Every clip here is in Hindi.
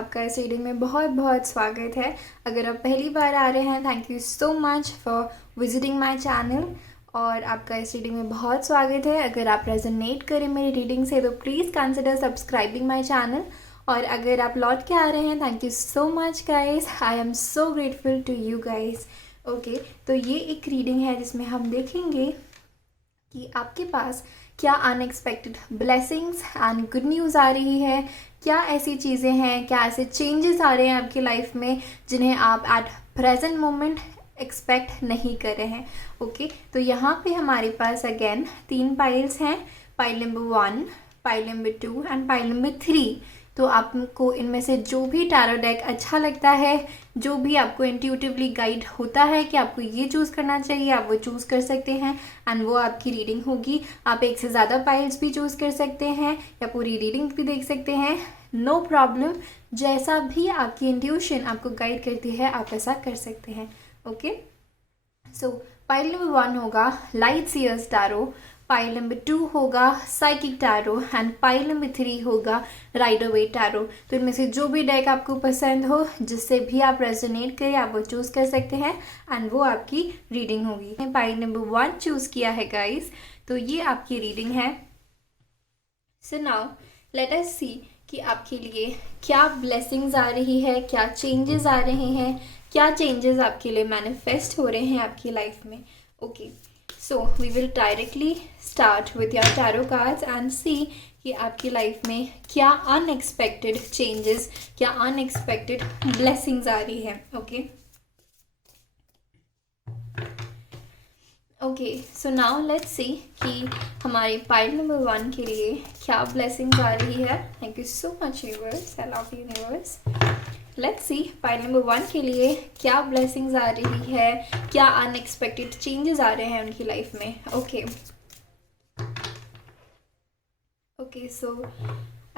आपका इस रीडिंग में बहुत बहुत स्वागत है। अगर आप पहली बार आ रहे हैं, thank you so much for visiting my channel और आपका इस रीडिंग में बहुत स्वागत है। अगर आप रेजोनेट करें मेरी रीडिंग से तो please consider subscribing my channel. और अगर आप लौट के आ रहे हैं, thank you so much guys, I am so grateful to you guys. Okay, तो ये एक रीडिंग है जिसमें हम देखेंगे कि आपके पास क्या unexpected blessings and good news आ रही है, क्या ऐसी चीज़ें हैं, क्या ऐसे चेंजेस आ रहे हैं आपकी लाइफ में जिन्हें आप एट प्रेजेंट मोमेंट एक्सपेक्ट नहीं कर रहे हैं। ओके, तो यहाँ पे हमारे पास अगेन 3 पाइल्स हैं, pile number 1, pile number 2 and pile number 3। तो आपको इनमें से जो भी टैरो डेक अच्छा लगता है, जो भी आपको इंट्यूटिवली गाइड होता है कि आपको ये चूज़ करना चाहिए, आप वो चूज़ कर सकते हैं एंड वो आपकी रीडिंग होगी। आप एक से ज़्यादा पाइल्स भी चूज़ कर सकते हैं या पूरी रीडिंग भी देख सकते हैं, नो प्रॉब्लम। जैसा भी आपकी इंट्यूशन आपको गाइड करती है आप ऐसा कर सकते हैं। ओके, सो पाइल नंबर 1 होगा light seers tarot, pile number 2 होगा psychic tarot and pile number 3 होगा राइडर वेट टैरो। तो इनमें से जो भी डेक आपको पसंद हो, जिससे भी आप रेजोनेट करें, आप वो चूज़ कर सकते हैं एंड वो आपकी रीडिंग होगी। पाइल नंबर 1 चूज़ किया है गाइस, तो ये आपकी रीडिंग है। सो नाउ लेट अस सी कि आपके लिए क्या ब्लेसिंग्स आ रही है, क्या चेंजेस आ रहे हैं, क्या चेंजेस आपके लिए मैनिफेस्ट हो रहे हैं आपकी लाइफ में। Okay, so we will directly start with your tarot cards and see कि आपकी लाइफ में क्या अनएक्सपेक्टेड चेंजेस, क्या अनएक्सपेक्टेड ब्लेसिंग्स आ रही है। Okay, so now let's see कि हमारे पाइल नंबर 1 के लिए क्या ब्लेसिंग्स आ रही है। Thank you so much universe, I love you universe. Let's see pile number 1 के लिए क्या ब्लेसिंग्स आ रही है, क्या अनएक्सपेक्टेड चेंजेस आ रहे हैं उनकी लाइफ में। Okay, so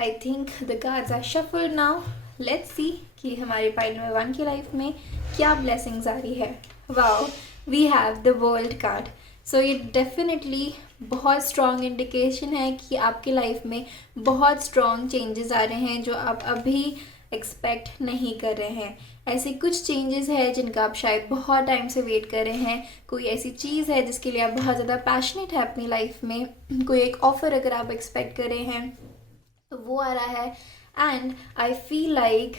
I think the cards are shuffled now. Let's see कि हमारे पाइल नंबर 1 की लाइफ में क्या ब्लेसिंग्स आ रही है। Wow, we have the world card. So ये डेफिनेटली बहुत स्ट्रॉन्ग इंडिकेशन है कि आपकी लाइफ में बहुत स्ट्रॉन्ग चेंजेस आ रहे हैं जो आप अभी एक्सपेक्ट नहीं कर रहे हैं। ऐसे कुछ चेंजेस है जिनका आप शायद बहुत टाइम से वेट कर रहे हैं। कोई ऐसी चीज़ है जिसके लिए आप बहुत ज़्यादा पैशनेट है अपनी लाइफ में, कोई एक ऑफ़र अगर आप एक्सपेक्ट कर रहे हैं तो वो आ रहा है। एंड आई फील लाइक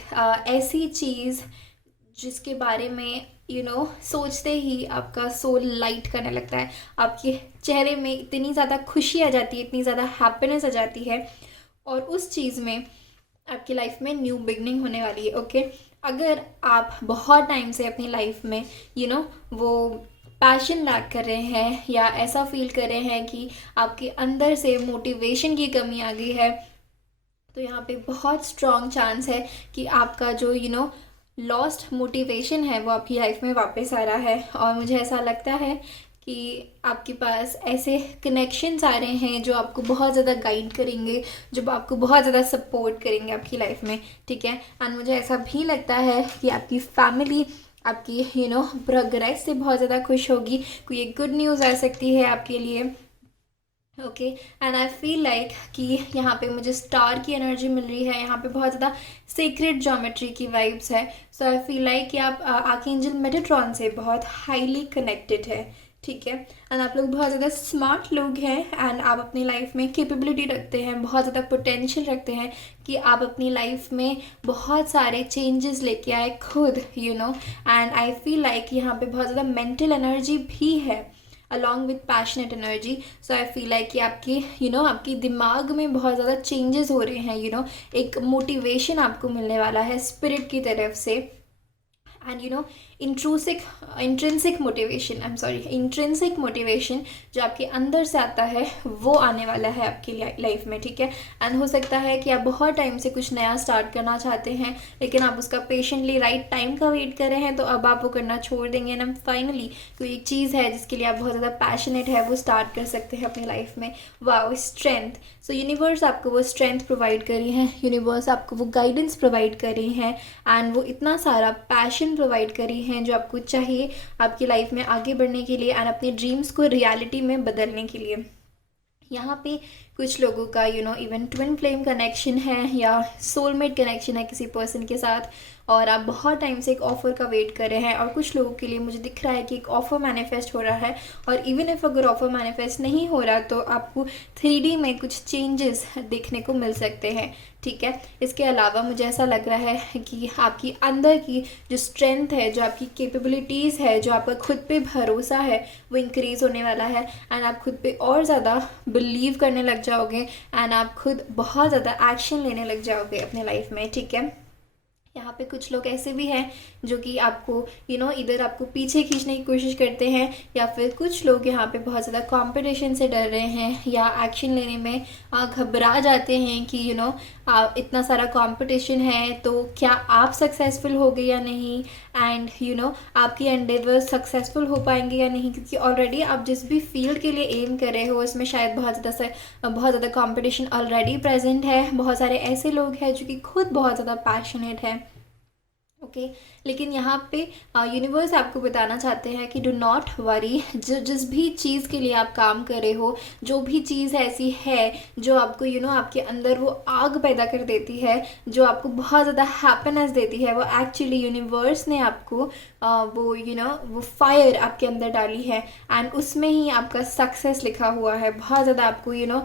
ऐसी चीज़ जिसके बारे में सोचते ही आपका सोल लाइट करने लगता है, आपके चेहरे में इतनी ज़्यादा खुशी आ जाती है, इतनी ज़्यादा हैप्पीनेस आ जाती है और उस चीज़ में आपकी लाइफ में न्यू बिगनिंग होने वाली है। ओके, अगर आप बहुत टाइम से अपनी लाइफ में वो पैशन लैक कर रहे हैं या ऐसा फील कर रहे हैं कि आपके अंदर से मोटिवेशन की कमी आ गई है, तो यहाँ पे बहुत स्ट्रॉन्ग चांस है कि आपका जो लॉस्ट मोटिवेशन है वो आपकी लाइफ में वापस आ रहा है। और मुझे ऐसा लगता है कि आपके पास ऐसे कनेक्शंस आ रहे हैं जो आपको बहुत ज़्यादा गाइड करेंगे, जो आपको बहुत ज़्यादा सपोर्ट करेंगे आपकी लाइफ में, ठीक है। एंड मुझे ऐसा भी लगता है कि आपकी फैमिली आपकी प्रोग्रेस से बहुत ज़्यादा खुश होगी। कोई एक गुड न्यूज़ आ सकती है आपके लिए। Okay, and I feel like कि यहाँ पे मुझे स्टार की एनर्जी मिल रही है, यहाँ पे बहुत ज़्यादा सीक्रेट ज्योमेट्री की वाइब्स है। सो आई फील लाइक कि आप आर्कएंजल मेटाट्रॉन से बहुत हाईली कनेक्टेड है, ठीक है। एंड आप लोग बहुत ज़्यादा स्मार्ट लोग हैं एंड आप अपनी लाइफ में कैपेबिलिटी रखते हैं, बहुत ज़्यादा पोटेंशियल रखते हैं कि आप अपनी लाइफ में बहुत सारे चेंजेस लेके आए खुद, एंड आई फील लाइक यहाँ पे बहुत ज़्यादा मेंटल एनर्जी भी है along with passionate energy. So I feel like कि आपकी आपकी दिमाग में बहुत ज़्यादा चेंजेस हो रहे हैं, एक मोटिवेशन आपको मिलने वाला है स्पिरिट की तरफ से। एंड इंट्रिंसिक मोटिवेशन जो आपके अंदर से आता है वो आने वाला है आपकी लाइफ में, ठीक है। एंड हो सकता है कि आप बहुत टाइम से कुछ नया स्टार्ट करना चाहते हैं लेकिन आप उसका पेशेंटली राइट टाइम का वेट कर रहे हैं, तो अब आप वो करना छोड़ देंगे एंड फाइनली कोई एक चीज़ है जिसके लिए आप बहुत ज़्यादा पैशनेट है वो स्टार्ट कर सकते हैं अपनी लाइफ में। Wow, strength. सो यूनिवर्स आपको वो स्ट्रेंथ प्रोवाइड कर रही है, यूनिवर्स आपको वो गाइडेंस प्रोवाइड कर रही है एंड वो इतना सारा पैशन प्रोवाइड करी हैं जो आपको चाहिए आपकी लाइफ में आगे बढ़ने के लिए एंड अपने ड्रीम्स को रियलिटी में बदलने के लिए। यहाँ पे कुछ लोगों का इवन ट्विन फ्लेम कनेक्शन है या सोलमेट कनेक्शन है किसी पर्सन के साथ, और आप बहुत टाइम से एक ऑफ़र का वेट कर रहे हैं। और कुछ लोगों के लिए मुझे दिख रहा है कि एक ऑफ़र मैनिफेस्ट हो रहा है, और इवन इफ़ अगर ऑफ़र मैनिफेस्ट नहीं हो रहा तो आपको 3D में कुछ चेंजेस देखने को मिल सकते हैं, ठीक है। इसके अलावा मुझे ऐसा लग रहा है कि आपकी अंदर की जो स्ट्रेंथ है, जो आपकी कैपेबिलिटीज़ है, जो आपका खुद पे भरोसा है, वो इंक्रीज़ होने वाला है। एंड आप खुद पे और ज़्यादा बिलीव करने लग जाओगे, एंड आप खुद बहुत ज़्यादा एक्शन लेने लग जाओगे अपने लाइफ में, ठीक है। यहाँ पे कुछ लोग ऐसे भी हैं जो कि आपको इधर आपको पीछे खींचने की कोशिश करते हैं, या फिर कुछ लोग यहाँ पे बहुत ज़्यादा कंपटीशन से डर रहे हैं या एक्शन लेने में घबरा जाते हैं कि इतना सारा कंपटीशन है तो क्या आप सक्सेसफुल होगे या नहीं, एंड आपकी एंडेवर सक्सेसफुल हो पाएंगे या नहीं, क्योंकि ऑलरेडी आप जिस भी फील्ड के लिए एम कर रहे हो उसमें शायद बहुत ज़्यादा कंपटीशन ऑलरेडी प्रेजेंट है। बहुत सारे ऐसे लोग हैं जो कि खुद बहुत ज़्यादा पैशनेट है, ओके। लेकिन यहाँ पे यूनिवर्स आपको बताना चाहते हैं कि डू नॉट वरी। जिस भी चीज़ के लिए आप काम कर रहे हो, जो भी चीज़ ऐसी है जो आपको आपके अंदर वो आग पैदा कर देती है, जो आपको बहुत ज़्यादा हैप्पीनेस देती है, वो एक्चुअली यूनिवर्स ने आपको वो फायर आपके अंदर डाली है, एंड उसमें ही आपका सक्सेस लिखा हुआ है। बहुत ज़्यादा आपको ये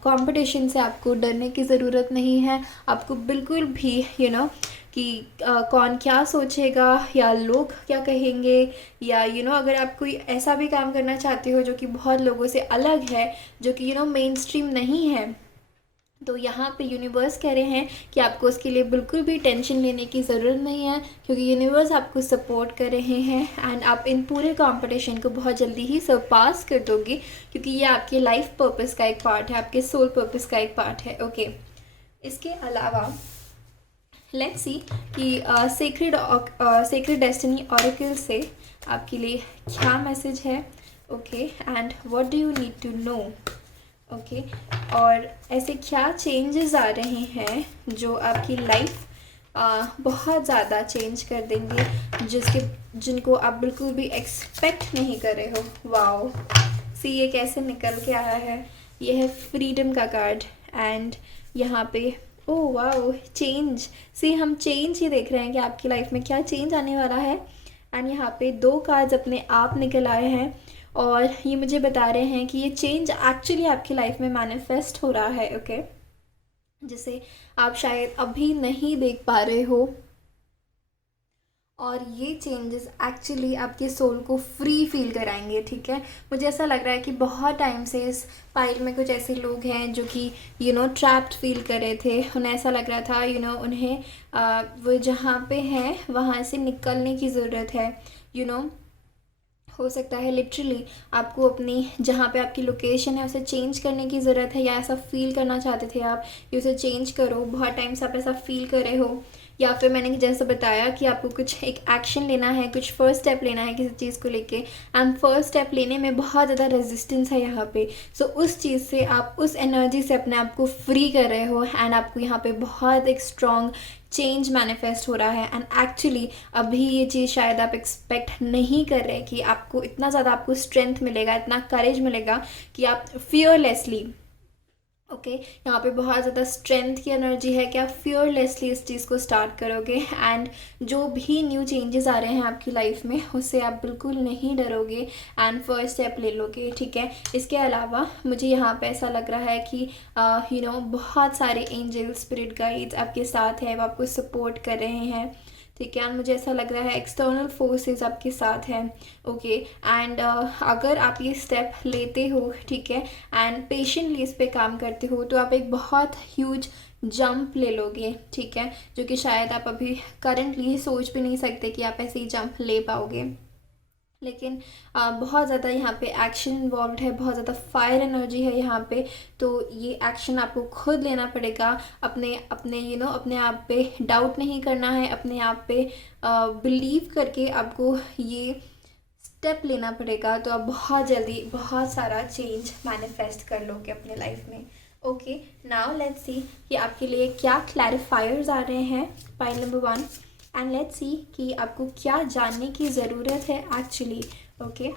कंपटीशन से आपको डरने की ज़रूरत नहीं है। आपको बिल्कुल भी कि कौन क्या सोचेगा या लोग क्या कहेंगे, या अगर आप कोई ऐसा भी काम करना चाहते हो जो कि बहुत लोगों से अलग है, जो कि मेन स्ट्रीम नहीं है, तो यहाँ पे यूनिवर्स कह रहे हैं कि आपको उसके लिए बिल्कुल भी टेंशन लेने की ज़रूरत नहीं है, क्योंकि यूनिवर्स आपको सपोर्ट कर रहे हैं, एंड आप इन पूरे कंपटीशन को बहुत जल्दी ही सरपास कर दोगे, क्योंकि ये आपके लाइफ पर्पस का एक पार्ट है, आपके सोल पर्पस का एक पार्ट है, ओके। इसके अलावा लेट्स सी कि सेक्रेड डेस्टिनी ऑरेकल से आपके लिए क्या मैसेज है, okay, and what do you need to know, okay. और ऐसे क्या चेंजेस आ रहे हैं जो आपकी लाइफ बहुत ज़्यादा चेंज कर देंगे, जिनको आप बिल्कुल भी एक्सपेक्ट नहीं कर रहे हो। वाओ, सी ये कैसे निकल के आया है, ये है फ्रीडम का कार्ड, एंड यहाँ पे ओह वाओ चेंज। सी हम चेंज ही देख रहे हैं कि आपकी लाइफ में क्या चेंज आने वाला है, एंड यहाँ पे 2 कार्ड्स अपने आप निकल आए हैं, और ये मुझे बता रहे हैं कि ये चेंज एक्चुअली आपकी लाइफ में मैनिफेस्ट हो रहा है, ओके, जिसे आप शायद अभी नहीं देख पा रहे हो। और ये चेंजेस एक्चुअली आपके सोल को फ्री फील कराएंगे, ठीक है। मुझे ऐसा लग रहा है कि बहुत टाइम से इस पाइल में कुछ ऐसे लोग हैं जो कि ट्रैप्ड फील कर रहे थे। उन्हें ऐसा लग रहा था उन्हें वो जहाँ पे हैं वहाँ से निकलने की ज़रूरत है। हो सकता है लिटरली आपको अपनी जहाँ पे आपकी लोकेशन है उसे चेंज करने की ज़रूरत है, या ऐसा फील करना चाहते थे आप कि उसे चेंज करो। बहुत टाइम से आप ऐसा फील कर रहे हो, या फिर मैंने जैसे बताया कि आपको कुछ एक एक्शन लेना है, कुछ फर्स्ट स्टेप लेना है किसी चीज़ को लेके, एंड फर्स्ट स्टेप लेने में बहुत ज़्यादा रेजिस्टेंस है यहाँ पे। सो उस चीज़ से आप उस एनर्जी से अपने आप को फ्री कर रहे हो, एंड आपको यहाँ पे बहुत एक स्ट्रॉन्ग चेंज मैनिफेस्ट हो रहा है। एंड एक्चुअली अभी ये चीज़ शायद आप एक्सपेक्ट नहीं कर रहे कि आपको इतना ज़्यादा आपको स्ट्रेंथ मिलेगा, इतना करेज मिलेगा कि आप फियरलेसली, ओके, यहाँ पे बहुत ज़्यादा स्ट्रेंथ की एनर्जी है कि आप फियरलेसली इस चीज़ को स्टार्ट करोगे, एंड जो भी न्यू चेंजेस आ रहे हैं आपकी लाइफ में उससे आप बिल्कुल नहीं डरोगे, एंड फर्स्ट स्टेप ले लोगे, ठीक है। इसके अलावा मुझे यहाँ पे ऐसा लग रहा है कि बहुत सारे एंजल स्पिरिट गाइड्स आपके साथ हैं, वो आपको सपोर्ट कर रहे हैं, ठीक है। एंड मुझे ऐसा लग रहा है एक्सटर्नल फोर्सेस आपके साथ हैं, ओके। एंड अगर आप ये स्टेप लेते हो, ठीक है, एंड पेशेंटली इस पे काम करते हो, तो आप एक बहुत ह्यूज जंप ले लोगे, ठीक है, जो कि शायद आप अभी करंटली सोच भी नहीं सकते कि आप ऐसे ही जंप ले पाओगे। लेकिन बहुत ज़्यादा यहाँ पे एक्शन इन्वॉल्व है, बहुत ज़्यादा फायर एनर्जी है यहाँ पे, तो ये एक्शन आपको खुद लेना पड़ेगा। अपने अपने अपने आप पे डाउट नहीं करना है, अपने आप पे बिलीव करके आपको ये स्टेप लेना पड़ेगा, तो आप बहुत जल्दी बहुत सारा चेंज मैनिफेस्ट कर लोगे अपने लाइफ में, ओके। नाउ लेट्स सी कि आपके लिए क्या क्लैरिफायर्स आ रहे हैं pile number 1, and let's see कि आपको क्या जानने की ज़रूरत है actually, okay.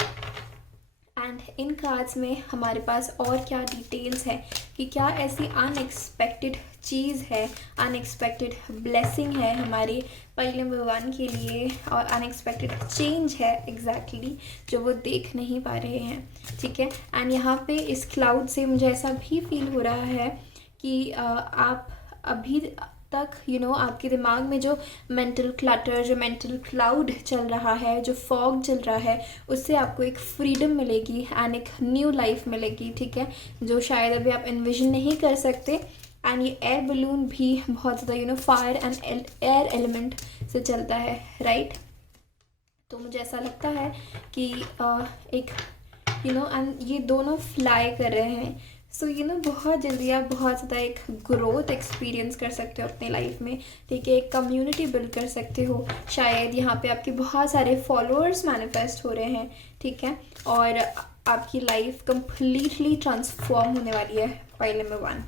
And in cards में हमारे पास और क्या डिटेल्स है कि क्या ऐसी अनएक्सपेक्टेड चीज़ है, अनएक्सपेक्टेड ब्लेसिंग है हमारे पाइल नंबर 1 के लिए, और अनएक्सपेक्टेड चेंज है एग्जैक्टली जो वो देख नहीं पा रहे हैं, ठीक है। एंड यहाँ पे इस क्लाउड से मुझे ऐसा भी फील हो रहा है कि आप अभी तक आपके दिमाग में जो मेंटल क्लटर, जो मेंटल क्लाउड चल रहा है, जो फॉग चल रहा है, उससे आपको एक फ्रीडम मिलेगी एंड एक न्यू लाइफ मिलेगी, ठीक है, जो शायद अभी आप इन्विजन नहीं कर सकते। एंड ये एयर बलून भी बहुत ज़्यादा फायर एंड एयर एलिमेंट से चलता है, राइट। तो मुझे ऐसा लगता है कि एक एंड ये दोनों फ्लाई कर रहे हैं। सो बहुत जल्दी आप बहुत ज़्यादा एक ग्रोथ एक्सपीरियंस कर सकते हो अपने लाइफ में, ठीक है। एक कम्युनिटी बिल्ड कर सकते हो, शायद यहाँ पे आपके बहुत सारे फॉलोअर्स मैनिफेस्ट हो रहे हैं, ठीक है, और आपकी लाइफ कंप्लीटली ट्रांसफॉर्म होने वाली है pile number 1।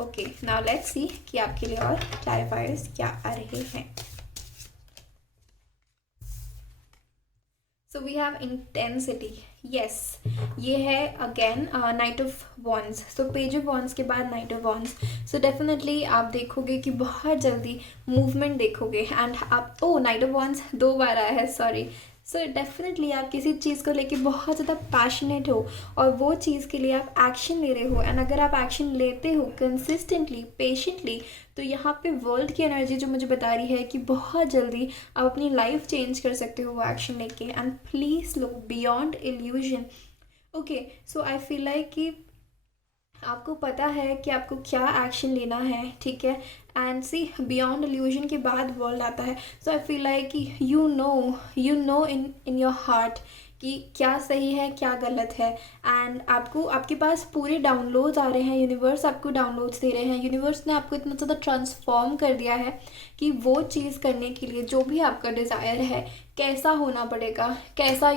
Okay, now let's see कि आपके लिए और क्लैरिफायर्स क्या आ रहे हैं। So we have intensity, yes, ये है again knight of wands. So page of wands के बाद knight of wands. So definitely आप देखोगे कि बहुत जल्दी मूवमेंट देखोगे। एंड आप नाइट ऑफ वॉन्ड्स 2 बार आया है, सॉरी। सो डेफिनेटली आप किसी चीज़ को लेके बहुत ज़्यादा पैशनेट हो और वो चीज़ के लिए आप एक्शन ले रहे हो। एंड अगर आप एक्शन लेते हो कंसिस्टेंटली, पेशेंटली, तो यहाँ पे वर्ल्ड की एनर्जी जो मुझे बता रही है कि बहुत जल्दी आप अपनी लाइफ चेंज कर सकते हो वो एक्शन लेके। And please look beyond illusion. Okay, so I feel like कि आपको पता है कि आपको क्या एक्शन लेना है, ठीक है। एंड सी बियॉन्ड इल्यूजन के बाद वर्ल्ड आता है। सो आई फील लाइक कि you know in your heart कि क्या सही है क्या गलत है। एंड आपके पास पूरे डाउनलोड्स आ रहे हैं, यूनिवर्स आपको डाउनलोड्स दे रहे हैं। यूनिवर्स ने आपको इतना ज़्यादा ट्रांसफॉर्म कर दिया है कि वो चीज़ करने के लिए जो भी आपका डिज़ायर है, कैसा होना पड़ेगा, कैसा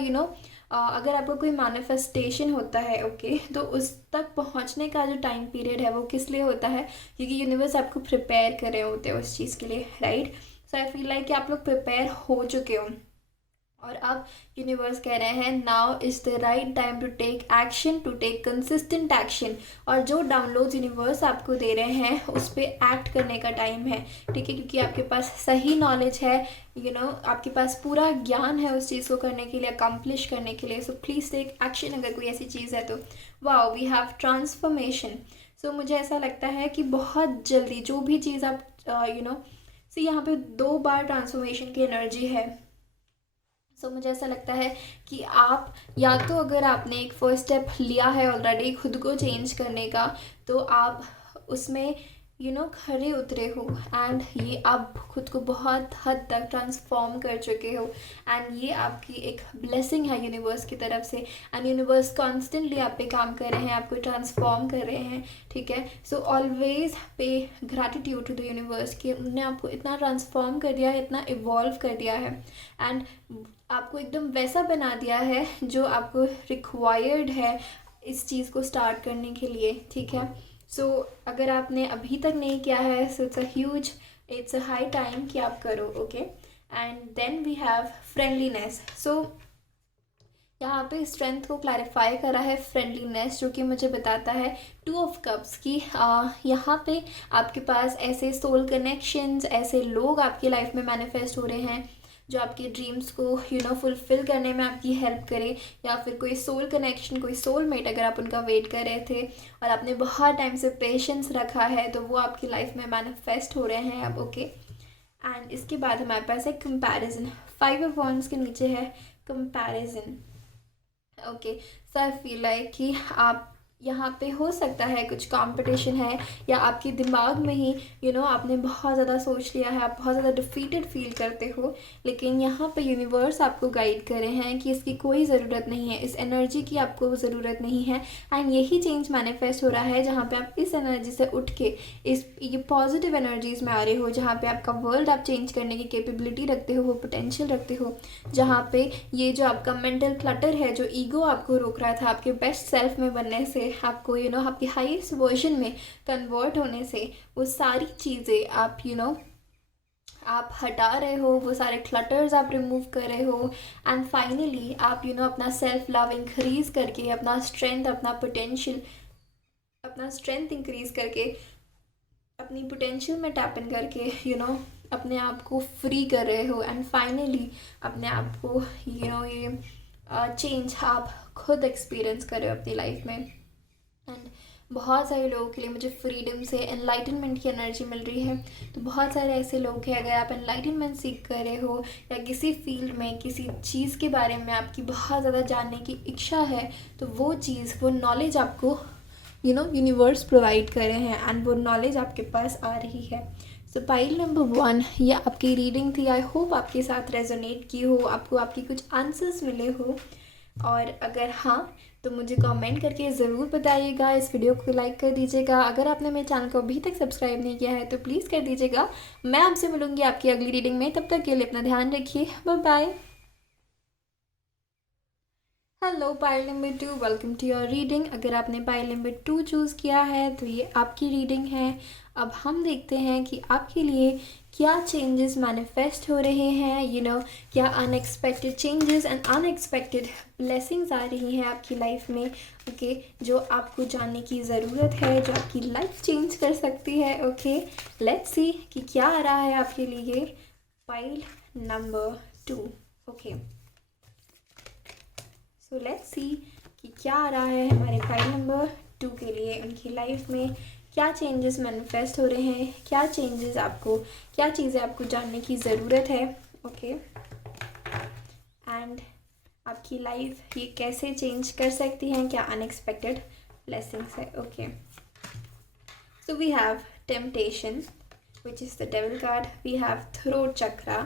अगर आपको कोई मैनिफेस्टेशन होता है, ओके, तो उस तक पहुंचने का जो टाइम पीरियड है वो किस लिए होता है, क्योंकि यूनिवर्स आपको प्रिपेयर कर रहे होते हैं उस चीज़ के लिए, राइट। सो आई फील लाइक कि आप लोग प्रिपेयर हो चुके हो और अब यूनिवर्स कह रहे हैं now is the right time to take action, to take consistent action. और जो डाउनलोड्स यूनिवर्स आपको दे रहे हैं उस पर एक्ट करने का टाइम है, ठीक है, क्योंकि आपके पास सही नॉलेज है, आपके पास पूरा ज्ञान है उस चीज़ को करने के लिए, अकम्प्लिश करने के लिए। सो प्लीज़ टेक एक्शन अगर कोई ऐसी चीज़ है तो। Wow, we have transformation. So मुझे ऐसा लगता है कि बहुत जल्दी जो भी चीज़ आप सो यहाँ पे 2 बार ट्रांसफॉर्मेशन की एनर्जी है। सो मुझे ऐसा लगता है कि आप या तो अगर आपने एक फर्स्ट स्टेप लिया है ऑलरेडी खुद को चेंज करने का, तो आप उसमें खरे उतरे हो एंड ये आप खुद को बहुत हद तक ट्रांसफॉर्म कर चुके हो। एंड ये आपकी एक ब्लेसिंग है यूनिवर्स की तरफ से। एंड यूनिवर्स कॉन्स्टेंटली आप पे काम कर रहे हैं, आपको ट्रांसफॉर्म कर रहे हैं, ठीक है। So always pay gratitude to the universe कि उन्होंने आपको इतना ट्रांसफॉर्म कर दिया है, इतना इवॉल्व कर दिया है एंड आपको एकदम वैसा बना दिया है जो आपको रिक्वायर्ड है इस चीज़ को स्टार्ट करने के लिए, ठीक है। सो अगर आपने अभी तक नहीं किया है, so it's a high time कि आप करो, okay. And then we have friendliness. So यहाँ पे स्ट्रेंथ को क्लैरिफाई करा है फ्रेंडलीनेस, जो कि मुझे बताता है 2 ऑफ कप्स की यहाँ पे आपके पास ऐसे सोल कनेक्शंस, ऐसे लोग आपकी लाइफ में मैनिफेस्ट हो रहे हैं जो आपके ड्रीम्स को फुलफ़िल करने में आपकी हेल्प करे, या फिर कोई सोल कनेक्शन, कोई सोलमेट अगर आप उनका वेट कर रहे थे और आपने बहुत टाइम से पेशेंस रखा है, तो वो आपकी लाइफ में मैनिफेस्ट हो रहे हैं अब, ओके। एंड इसके बाद हमारे पास है कंपैरिजन। 5 ऑफ वॉन्ड्स के नीचे है कंपैरिजन, ओके। सो आई फील लाइक कि आप यहाँ पे हो सकता है कुछ कंपटीशन है, या आपके दिमाग में ही आपने बहुत ज़्यादा सोच लिया है, आप बहुत ज़्यादा डिफीटेड फील करते हो, लेकिन यहाँ पे यूनिवर्स आपको गाइड कर रहे हैं कि इसकी कोई ज़रूरत नहीं है, इस एनर्जी की आपको ज़रूरत नहीं है। एंड यही चेंज मैनिफेस्ट हो रहा है जहाँ पे आप इस एनर्जी से उठ के ये पॉजिटिव एनर्जीज़ में आ रहे हो, जहाँ पे आपका वर्ल्ड आप चेंज करने की कैपेबिलिटी रखते हो, वो पोटेंशियल रखते हो, जहाँ पे ये जो आपका मेंटल क्लटर है, जो ईगो आपको रोक रहा था आपके बेस्ट सेल्फ में बनने से, आपको आपकी हाईएस्ट वर्जन में कन्वर्ट होने से, वो सारी चीज़ें आप आप हटा रहे हो, वो सारे क्लटर्स आप रिमूव कर रहे हो, एंड फाइनली आप अपना सेल्फ लव इंक्रीज़ करके, अपना स्ट्रेंथ इंक्रीज़ करके, अपनी पोटेंशियल में टैप इन करके अपने आप को फ्री कर रहे हो, एंड फाइनली अपने आप को ये चेंज आप खुद एक्सपीरियंस कर रहे हो अपनी लाइफ में। एंड बहुत सारे लोगों के लिए मुझे फ्रीडम से एनलाइटनमेंट की एनर्जी मिल रही है। तो बहुत सारे ऐसे लोग हैं, अगर आप एनलाइटनमेंट सीख कर रहे हो या किसी फील्ड में किसी चीज़ के बारे में आपकी बहुत ज़्यादा जानने की इच्छा है, तो वो चीज़, वो नॉलेज आपको यूनिवर्स प्रोवाइड कर रहे हैं, एंड वो नॉलेज आपके पास आ रही है। सो पाइल नंबर 1, ये आपकी रीडिंग थी। आई होप आपके साथ रेजोनेट की हो, आपको आपकी कुछ आंसर्स मिले हो, और अगर हाँ तो मुझे कमेंट करके ज़रूर बताइएगा। इस वीडियो को लाइक कर दीजिएगा। अगर आपने मेरे चैनल को अभी तक सब्सक्राइब नहीं किया है तो प्लीज़ कर दीजिएगा। मैं आपसे मिलूंगी आपकी अगली रीडिंग में, तब तक के लिए अपना ध्यान रखिए। Bye bye. Hello pile number 2, welcome to your reading. अगर आपने पाइल नंबर 2 चूज़ किया है तो ये आपकी रीडिंग है। अब हम देखते हैं कि आपके लिए क्या चेंजेस मैनिफेस्ट हो रहे हैं, क्या unexpected changes and unexpected blessings आ रही हैं आपकी लाइफ में, ओके, जो आपको जानने की ज़रूरत है, जो आपकी लाइफ चेंज कर सकती है। ओके, लेट्स सी कि क्या आ रहा है आपके लिए pile number 2। Okay, so let's see कि क्या आ रहा है हमारे पाइल नंबर 2 के लिए। उनकी लाइफ में क्या चेंजेस मैनिफेस्ट हो रहे हैं, क्या चीज़ें आपको जानने की ज़रूरत है। ओके, एंड आपकी लाइफ ये कैसे चेंज कर सकती हैं, क्या अनएक्सपेक्टेड ब्लेसिंग्स है। Okay, so we have temptation which is the devil card, we have throat chakra,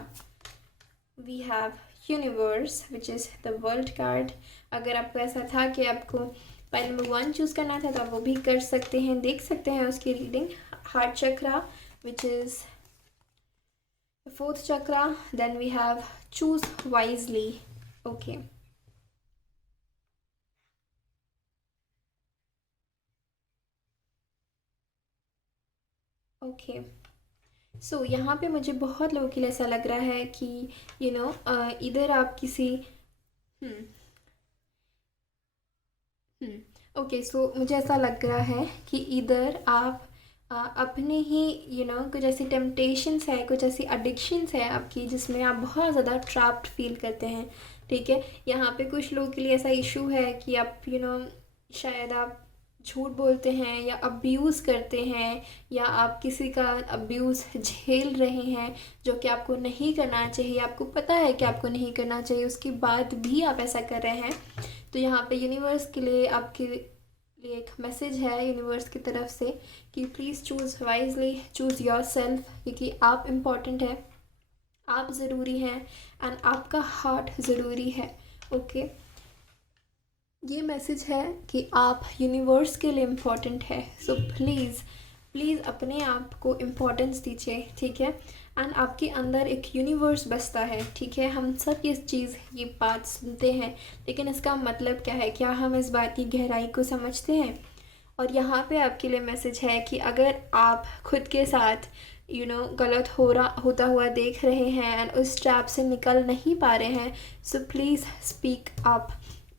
we have universe which is the world card. अगर आपको ऐसा था कि आपको पाइल नंबर 1 चूज़ करना था तो आप वो भी कर सकते हैं, देख सकते हैं उसकी reading. Heart chakra which is the 4th chakra, then we have choose wisely. Okay, okay, so यहाँ पे मुझे बहुत लोगों के लिए ऐसा लग रहा है कि इधर आप किसी ओके, सो मुझे ऐसा लग रहा है कि इधर आप अपने ही कुछ ऐसी टेम्पटेशंस है, कुछ ऐसी एडिक्शंस है आपकी जिसमें आप बहुत ज़्यादा ट्रैप्ड फील करते हैं। ठीक है, यहाँ पे कुछ लोगों के लिए ऐसा इशू है कि आप शायद आप झूठ बोलते हैं या अब्यूज़ करते हैं, या आप किसी का अब्यूज़ झेल रहे हैं जो कि आपको नहीं करना चाहिए। आपको पता है कि आपको नहीं करना चाहिए, उसके बाद भी आप ऐसा कर रहे हैं। तो यहाँ पे यूनिवर्स के लिए आपके लिए एक मैसेज है यूनिवर्स की तरफ से कि please choose wisely, choose your self, क्योंकि आप इम्पॉर्टेंट है, आप ज़रूरी हैं, एंड आपका हार्ट ज़रूरी है। ओके, ये मैसेज है कि आप यूनिवर्स के लिए इम्पॉर्टेंट है। सो प्लीज़ अपने आप को इम्पोर्टेंस दीजिए। ठीक है, एंड आपके अंदर एक यूनिवर्स बसता है। ठीक है, हम सब ये बात सुनते हैं, लेकिन इसका मतलब क्या है, क्या हम इस बात की गहराई को समझते हैं। और यहाँ पे आपके लिए मैसेज है कि अगर आप खुद के साथ गलत होता हुआ देख रहे हैं एंड उस ट्रैप से निकल नहीं पा रहे हैं, so please speak up,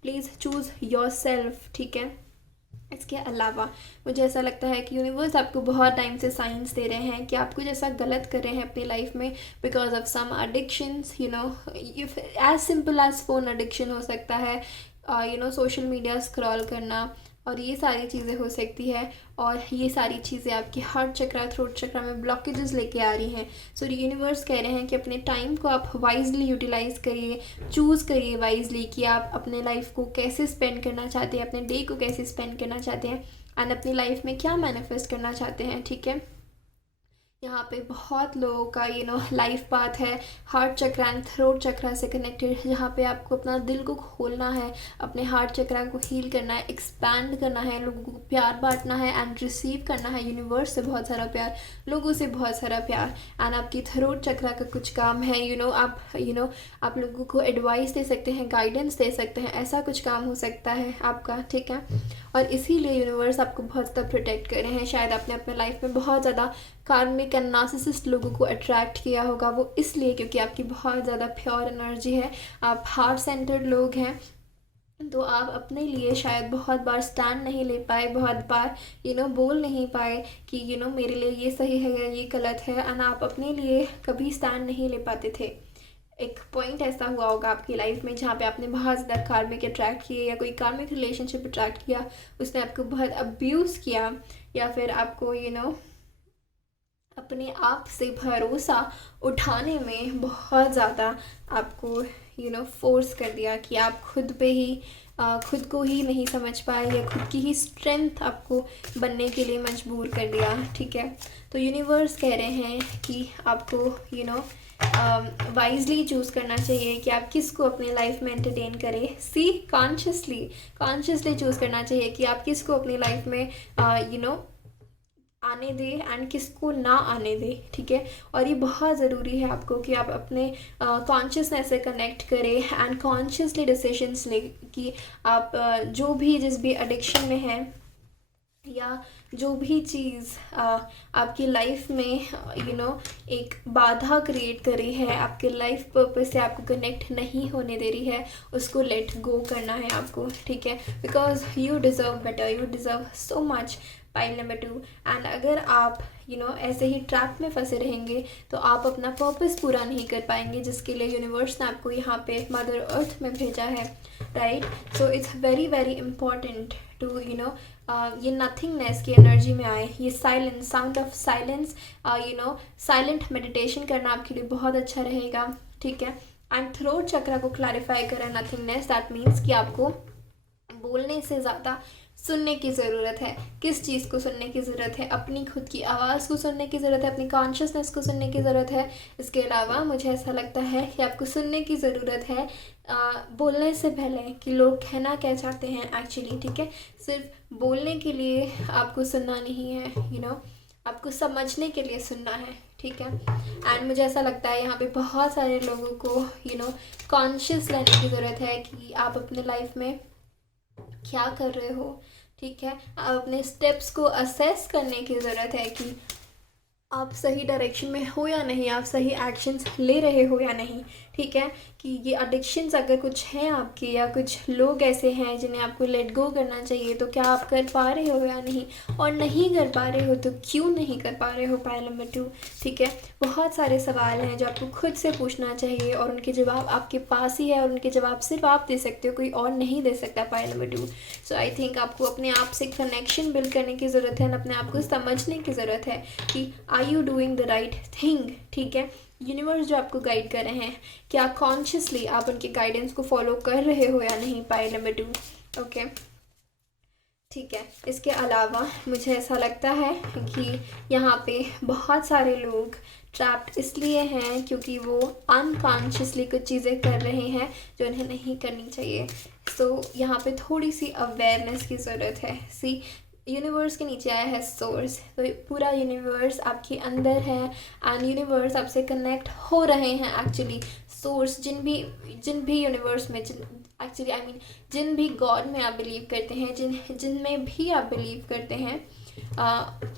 please choose your self. ठीक है, इसके अलावा मुझे ऐसा लगता है कि यूनिवर्स आपको बहुत टाइम से साइंस दे रहे हैं कि आप कुछ ऐसा गलत कर रहे हैं अपनी लाइफ में because of some addictions, as simple as phone addiction हो सकता है, सोशल मीडिया स्क्रॉल करना, और ये सारी चीज़ें हो सकती है। और ये सारी चीज़ें आपकी हार्ट चक्रा, थ्रोट चक्रा में ब्लॉकेजेस लेके आ रही हैं। सो यूनिवर्स कह रहे हैं कि अपने टाइम को आप वाइजली यूटिलाइज़ करिए, चूज़ करिए वाइजली कि आप अपने लाइफ को कैसे स्पेंड करना चाहते हैं, अपने डे को कैसे स्पेंड करना चाहते हैं, एंड अपनी लाइफ में क्या मैनिफेस्ट करना चाहते हैं। ठीक है, यहाँ पे बहुत लोगों का लाइफ पाथ है हार्ट चक्रा एंड थ्रोट चक्रा से कनेक्टेड, जहाँ पे आपको अपना दिल को खोलना है, अपने हार्ट चक्रा को हील करना है, एक्सपैंड करना है, लोगों को प्यार बांटना है एंड रिसीव करना है यूनिवर्स से बहुत सारा प्यार, लोगों से बहुत सारा प्यार। एंड आपकी थ्रोट चक्रा का कुछ काम है, आप लोगों को एडवाइस दे सकते हैं, गाइडेंस दे सकते हैं, ऐसा कुछ काम हो सकता है आपका। ठीक है, और इसीलिए यूनिवर्स आपको बहुत ज़्यादा प्रोटेक्ट कर रहे हैं। शायद आपने अपने लाइफ में बहुत ज़्यादा कार्मिक थिंक नार्सिसिस्ट लोगों को अट्रैक्ट किया होगा, वो इसलिए क्योंकि आपकी बहुत ज़्यादा प्योर एनर्जी है, आप हार्ट सेंटर्ड लोग हैं। तो आप अपने लिए शायद बहुत बार स्टैंड नहीं ले पाए, बहुत बार बोल नहीं पाए कि मेरे लिए ये सही है या ये गलत है, एंड आप अपने लिए कभी स्टैंड नहीं ले पाते थे। एक पॉइंट ऐसा हुआ होगा आपकी लाइफ में जहाँ पे आपने बहुत ज़्यादा कार्मिक अट्रैक्ट किए या कोई कार्मिक रिलेशनशिप अट्रैक्ट किया, उसने आपको बहुत अब्यूज़ किया, या फिर आपको अपने आप से भरोसा उठाने में बहुत ज़्यादा आपको फोर्स कर दिया कि आप खुद पे ही खुद को ही नहीं समझ पाए, या खुद की ही स्ट्रेंथ आपको बनने के लिए मजबूर कर दिया। ठीक है, तो यूनिवर्स कह रहे हैं कि आपको वाइजली चूज़ करना चाहिए कि आप किसको अपनी लाइफ में एंटरटेन करें। कॉन्शियसली चूज़ करना चाहिए कि आप किसको अपनी लाइफ में आने दे एंड किसको ना आने दे। ठीक है, और ये बहुत ज़रूरी है आपको कि आप अपने कॉन्शियसनेस से कनेक्ट करें एंड कॉन्शियसली डिसीजंस लें कि आप जो भी जिस भी एडिक्शन में हैं या जो भी चीज़ आपकी लाइफ में एक बाधा क्रिएट कर रही है, आपके लाइफ पर्पस से आपको कनेक्ट नहीं होने दे रही है, उसको लेट गो करना है आपको। ठीक है, because you deserve better, you deserve so much. Pile number 2, and अगर आप ऐसे ही ट्रैप में फंसे रहेंगे तो आप अपना पर्पस पूरा नहीं कर पाएंगे, जिसके लिए यूनिवर्स ने आपको यहाँ पे मदर अर्थ में भेजा है। Right, so it's very very important to ये नथिंगनेस की एनर्जी में आए, ये silence, sound of silence, silent meditation करना आपके लिए बहुत अच्छा रहेगा। ठीक है, एंड थ्रोट चक्रा को क्लैरिफाई करें नथिंगनेस, दैट मीन्स कि आपको बोलने से ज़्यादा सुनने की ज़रूरत है। किस चीज़ को सुनने की ज़रूरत है? अपनी खुद की आवाज़ को सुनने की ज़रूरत है, अपनी कॉन्शियसनेस को सुनने की ज़रूरत है। इसके अलावा मुझे ऐसा लगता है कि आपको सुनने की ज़रूरत है बोलने से पहले कि लोग कहना क्या चाहते हैं एक्चुअली। ठीक है, सिर्फ बोलने के लिए आपको सुनना नहीं है, आपको समझने के लिए सुनना है। ठीक है, एंड मुझे ऐसा लगता है यहाँ पे बहुत सारे लोगों को कॉन्शियस रहने की ज़रूरत है कि आप अपने लाइफ में क्या कर रहे हो। ठीक है, आप अपने स्टेप्स को असेस करने की ज़रूरत है कि आप सही डायरेक्शन में हो या नहीं, आप सही एक्शंस ले रहे हो या नहीं। ठीक है, कि ये एडिक्शंस अगर कुछ हैं आपके, या कुछ लोग ऐसे हैं जिन्हें आपको लेट गो करना चाहिए, तो क्या आप कर पा रहे हो या नहीं, और नहीं कर पा रहे हो तो क्यों नहीं कर पा रहे हो। पाइल नंबर 2, ठीक है, बहुत सारे सवाल हैं जो आपको खुद से पूछना चाहिए और उनके जवाब आपके पास ही है, और उनके जवाब सिर्फ आप दे सकते हो, कोई और नहीं दे सकता। Pile number 2, so I think आपको अपने आप से कनेक्शन बिल्ड करने की ज़रूरत है, अपने आप को समझने की ज़रूरत है कि are you doing the right thing. ठीक है, यूनिवर्स जो आपको गाइड कर रहे हैं, क्या कॉन्शियसली आप उनके गाइडेंस को फॉलो कर रहे हो या नहीं। पाइल नंबर 2, ओके, ठीक है। इसके अलावा मुझे ऐसा लगता है कि यहाँ पे बहुत सारे लोग ट्रैप्ड इसलिए हैं क्योंकि वो अनकॉन्शियसली कुछ चीज़ें कर रहे हैं जो उन्हें नहीं करनी चाहिए। सो यहाँ पे थोड़ी सी अवेयरनेस की ज़रूरत है। सी, यूनिवर्स के नीचे आया है सोर्स, तो पूरा यूनिवर्स आपके अंदर है एंड यूनिवर्स आपसे कनेक्ट हो रहे हैं एक्चुअली। सोर्स जिन भी यूनिवर्स में एक्चुअली आई मीन जिन भी गॉड में आप बिलीव करते हैं, जिनमें भी आप बिलीव करते हैं,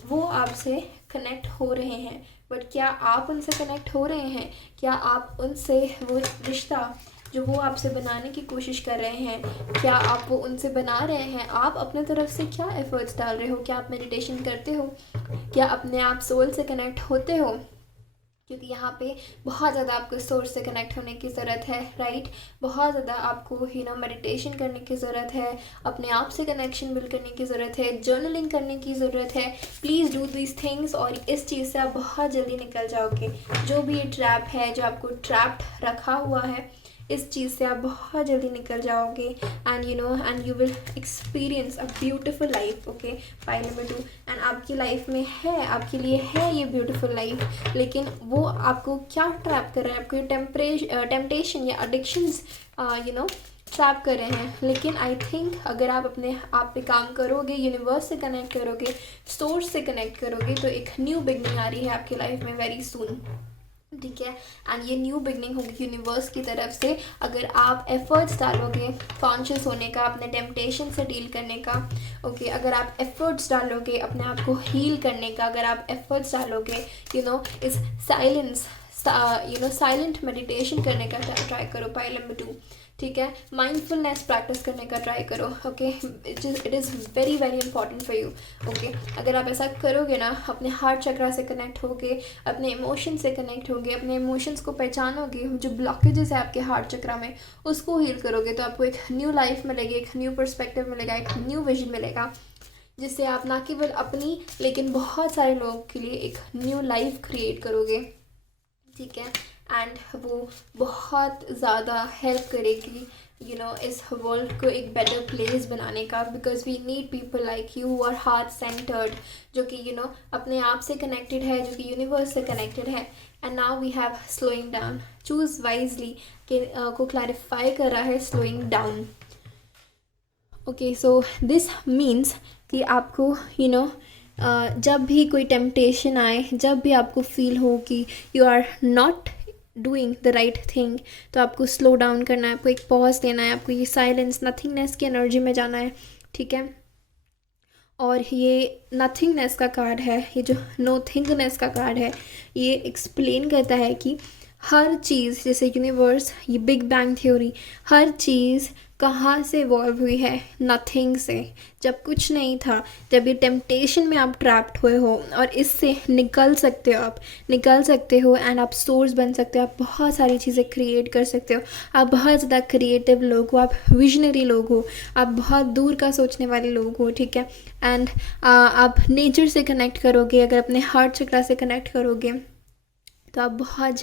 वो आपसे कनेक्ट हो रहे हैं। बट क्या आप उनसे कनेक्ट हो रहे हैं? क्या आप उनसे वो रिश्ता जो वो आपसे बनाने की कोशिश कर रहे हैं, क्या आप वो उनसे बना रहे हैं? आप अपने तरफ से क्या एफर्ट्स डाल रहे हो? क्या आप मेडिटेशन करते हो? क्या अपने आप सोल से कनेक्ट होते हो? क्योंकि यहाँ पे बहुत ज़्यादा आपको सोर्स से कनेक्ट होने की ज़रूरत है। राइट, बहुत ज़्यादा आपको मेडिटेशन करने की ज़रूरत है, अपने आप से कनेक्शन बिल्ड करने की ज़रूरत है, जर्नलिंग करने की ज़रूरत है। प्लीज़ डू दीज थिंग्स, और इस चीज़ से आप बहुत जल्दी निकल जाओगे। जो भी ये ट्रैप है, जो आपको ट्रैप्ड रखा हुआ है, इस चीज़ से आप बहुत जल्दी निकल जाओगे and and you will experience a beautiful life. Okay, pile number 2, and आपकी लाइफ में है, आपके लिए है ये ब्यूटिफुल लाइफ, लेकिन वो आपको क्या ट्रैप कर रहा है? आपको टेम्पटेशन या एडिक्शंस ट्रैप कर रहे हैं। लेकिन आई थिंक अगर आप अपने आप पे काम करोगे, यूनिवर्स से कनेक्ट करोगे, सोर्स से कनेक्ट करोगे, तो एक न्यू बिगनिंग आ रही है आपकी लाइफ में वेरी सून। ठीक है। एंड ये न्यू बिगनिंग होगी यूनिवर्स की तरफ से, अगर आप एफर्ट्स डालोगे कॉन्शियस होने का, अपने टेम्पटेशन से डील करने का। ओके अगर आप एफर्ट्स डालोगे अपने आप को हील करने का, अगर आप एफर्ट्स डालोगे इस साइलेंस साइलेंट मेडिटेशन करने का ट्राई करो पाइल नंबर 2। ठीक है, माइंडफुलनेस प्रैक्टिस करने का ट्राई करो। Okay it is very very important for you. Okay अगर आप ऐसा करोगे ना, अपने हार्ट चक्रा से कनेक्ट होगे, अपने इमोशन से कनेक्ट होगे, अपने इमोशंस को पहचानोगे, जो ब्लॉकेजेस है आपके हार्ट चक्रा में उसको हील करोगे, तो आपको एक न्यू लाइफ मिलेगी, एक न्यू पर्सपेक्टिव मिलेगा, एक न्यू विजन मिलेगा, जिससे आप ना केवल अपनी लेकिन बहुत सारे लोगों के लिए एक न्यू लाइफ क्रिएट करोगे। ठीक है, एंड वो बहुत ज़्यादा हेल्प करेगी इस वर्ल्ड को एक बेटर प्लेस बनाने का, because we need people like you who are heart centred, जो कि अपने आप से कनेक्टेड है, जो कि यूनिवर्स से कनेक्टेड है। And now we have slowing down, choose wisely के को क्लैरिफाई कर रहा है slowing down. Okay so this means कि आपको जब भी कोई टेम्पटेशन आए, जब भी आपको फील हो कि you are not doing the right thing, तो आपको स्लो डाउन करना है, आपको एक पॉज देना है, आपको ये साइलेंस नथिंगनेस की एनर्जी में जाना है। ठीक है, और ये नथिंगनेस का कार्ड है, ये जो नो थिंगनेस का कार्ड है, ये एक्सप्लेन करता है कि हर चीज़, जैसे यूनिवर्स, ये बिग बैंग थ्योरी, हर चीज़ कहाँ से इवॉल्व हुई है, नथिंग से। जब कुछ नहीं था, जब ये टेम्पटेशन में आप ट्रैप्ड हुए हो और इससे निकल सकते हो, आप निकल सकते हो एंड आप सोर्स बन सकते हो, आप बहुत सारी चीज़ें क्रिएट कर सकते हो, आप बहुत ज़्यादा क्रिएटिव लोग हो, आप विजनरी लोग हो, आप बहुत दूर का सोचने वाले लोग हो। ठीक है, एंड आप नेचर से कनेक्ट करोगे, अगर अपने हार्ट चक्रा से कनेक्ट करोगे तो आप बहुत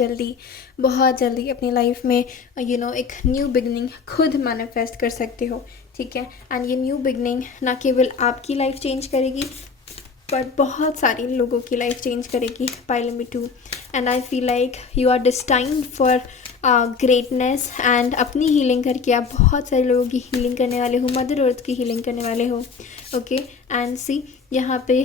जल्दी अपनी लाइफ में एक न्यू बिगनिंग खुद मैनिफेस्ट कर सकते हो। ठीक है, एंड ये न्यू बिगनिंग ना केवल आपकी लाइफ चेंज करेगी पर बहुत सारे लोगों की लाइफ चेंज करेगी। Pile number 2, and I feel like you are destined for greatness, and अपनी हीलिंग करके आप बहुत सारे लोगों की हीलिंग करने वाले हो, मदर अर्थ की हीलिंग करने वाले हो। ओके एंड सी यहाँ पे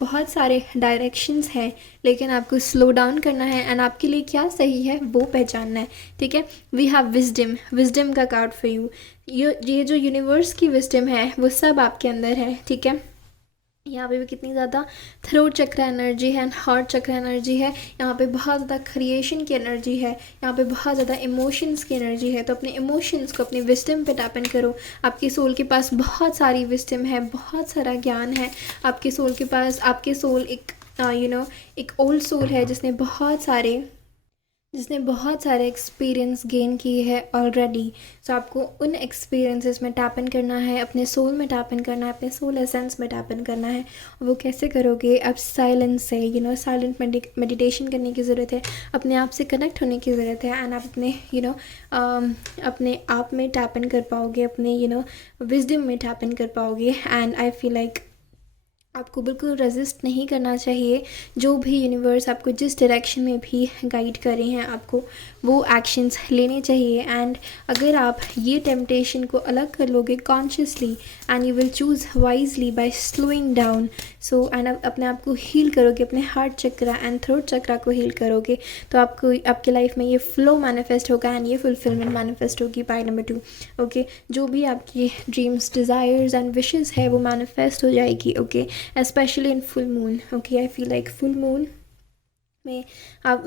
बहुत सारे डायरेक्शंस हैं, लेकिन आपको स्लो डाउन करना है एंड आपके लिए क्या सही है वो पहचानना है। ठीक है, वी हैव विजडम का कार्ड फॉर यू। ये जो यूनिवर्स की विजडम है वो सब आपके अंदर है। ठीक है, यहाँ पे भी कितनी ज़्यादा थ्रोट चक्र एनर्जी है एंड हार्ट चक्र एनर्जी है, यहाँ पे बहुत ज़्यादा क्रिएशन की एनर्जी है, यहाँ पे बहुत ज़्यादा इमोशंस की एनर्जी है। तो अपने इमोशंस को अपने विस्डम पे टैप इन करो। आपकी सोल के पास बहुत सारी विस्डम है, बहुत सारा ज्ञान है आपके सोल के पास। आपके सोल एक एक ओल्ड सोल है जिसने बहुत सारे एक्सपीरियंस गेन किए हैं ऑलरेडी। सो आपको उन एक्सपीरियंसेस में टैप इन करना है, अपने सोल में टैप इन करना है, अपने सोल एसेंस में टैप इन करना है। और वो कैसे करोगे? आप साइलेंस से साइलेंट मेडिटेशन करने की ज़रूरत है, अपने आप से कनेक्ट होने की ज़रूरत है, एंड आप अपने अपने आप में टैप इन कर पाओगे, अपने विजडम में टैप इन कर पाओगे। एंड आई फील लाइक आपको बिल्कुल रेजिस्ट नहीं करना चाहिए। जो भी यूनिवर्स आपको जिस डायरेक्शन में भी गाइड कर रहे हैं, आपको वो एक्शंस लेने चाहिए। एंड अगर आप ये टेम्पटेशन को अलग कर लोगे consciously, and you will choose wisely by slowing down, so and अपने आप को हील करोगे, अपने heart chakra and throat chakra को हील करोगे, तो आपको आपके लाइफ में ये फ्लो मैनिफेस्ट होगा एंड ये फुलफिलमेंट मैनिफेस्ट होगी। पाई नंबर 2, ओके, जो भी आपकी ड्रीम्स, डिज़ायर्स एंड विशेज़ है वो मैनिफेस्ट हो जाएगी। Okay, especially in full moon. Okay, I feel like full moon में आप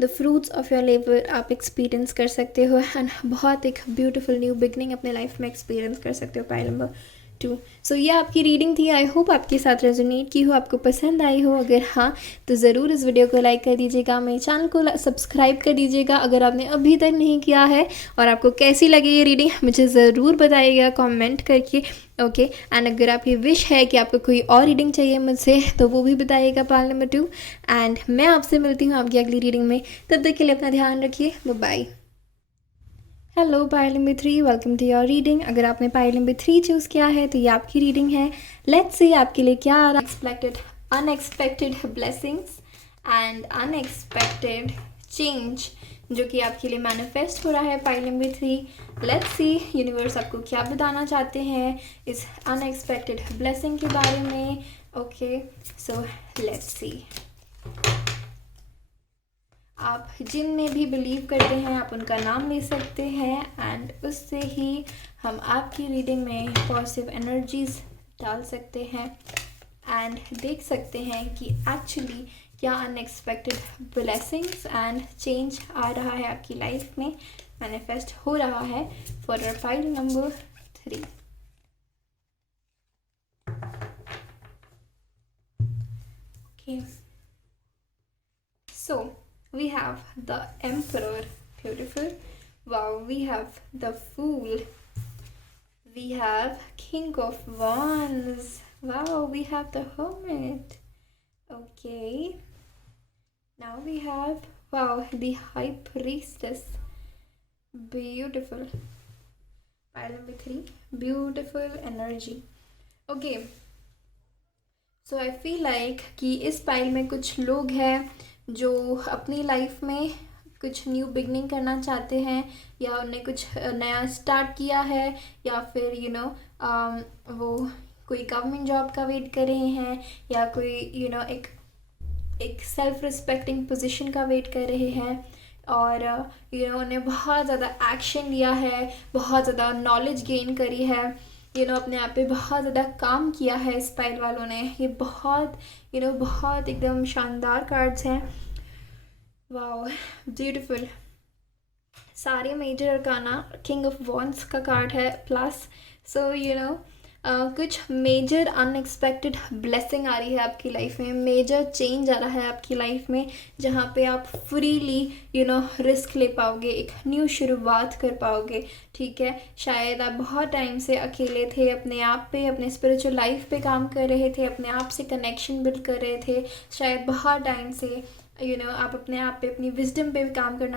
the fruits of your labour आप एक्सपीरियंस कर सकते हो, एंड बहुत एक ब्यूटीफुल न्यू बिगनिंग अपने लाइफ में एक्सपीरियंस कर सकते हो। Pile number 2। सो ये आपकी रीडिंग थी। आई होप आपके साथ रेजोनेट की हो, आपको पसंद आई हो। अगर हाँ तो ज़रूर इस वीडियो को लाइक कर दीजिएगा, मेरे चैनल को सब्सक्राइब कर दीजिएगा अगर आपने अभी तक नहीं किया है। और आपको कैसी लगी ये रीडिंग मुझे ज़रूर बताइएगा कमेंट करके। ओके, एंड अगर आपकी विश है कि आपको कोई और रीडिंग चाहिए मुझसे तो वो भी बताइएगा। पाइल नंबर 2, एंड मैं आपसे मिलती हूँ आपकी अगली रीडिंग में। तब तक के लिए अपना ध्यान रखिए। Bye. Hello pile number 3, welcome to your reading. अगर आपने पाइल नंबर 3 चूज़ किया है तो ये आपकी रीडिंग है। लेट्स सी आपके लिए क्या आ रहा है। Unexpected blessings and unexpected change जो कि आपके लिए मैनिफेस्ट हो रहा है। Pile number 3, let's see universe आपको क्या बताना चाहते हैं इस अनएक्सपेक्टेड ब्लेसिंग के बारे में। Okay, so let's see. आप जिन में भी बिलीव करते हैं आप उनका नाम ले सकते हैं, एंड उससे ही हम आपकी रीडिंग में पॉजिटिव एनर्जीज डाल सकते हैं एंड देख सकते हैं कि एक्चुअली क्या अनएक्सपेक्टेड ब्लेसिंग्स एंड चेंज आ रहा है आपकी लाइफ में, मैनिफेस्ट हो रहा है for file number 3। Okay, so we have the Emperor, beautiful. Wow, we have the Fool, we have King of Wands. Wow, we have the Hermit. Okay, now we have, wow, the High Priestess. Beautiful. Pile number 3, beautiful energy. Okay, so I feel like कि इस पाइल में कुछ लोग हैं जो अपनी लाइफ में कुछ न्यू बिगनिंग करना चाहते हैं, या उन्हें कुछ नया स्टार्ट किया है, या फिर वो कोई गवर्नमेंट जॉब का वेट कर रहे हैं, या कोई एक सेल्फ रिस्पेक्टिंग पोजीशन का वेट कर रहे हैं, और उन्हें बहुत ज़्यादा एक्शन लिया है, बहुत ज़्यादा नॉलेज गेन करी है, अपने आप पे बहुत ज़्यादा काम किया है इस पाइल वालों ने। ये बहुत बहुत एकदम शानदार कार्ड्स हैं। Wow, beautiful. सारे major arcana, king of wands का कार्ड है प्लस। सो कुछ मेजर अनएक्सपेक्टेड ब्लेसिंग आ रही है आपकी लाइफ में, मेजर चेंज आ रहा है आपकी लाइफ में, जहाँ पे आप फ्रीली रिस्क ले पाओगे, एक न्यू शुरुआत कर पाओगे। ठीक है, शायद आप बहुत टाइम से अकेले थे, अपने आप पे, अपने स्पिरिचुअल लाइफ पे काम कर रहे थे, अपने आप से कनेक्शन बिल्ड कर रहे थे, शायद बहुत टाइम से आप अपने आप पे, अपनी विजडम पे काम कर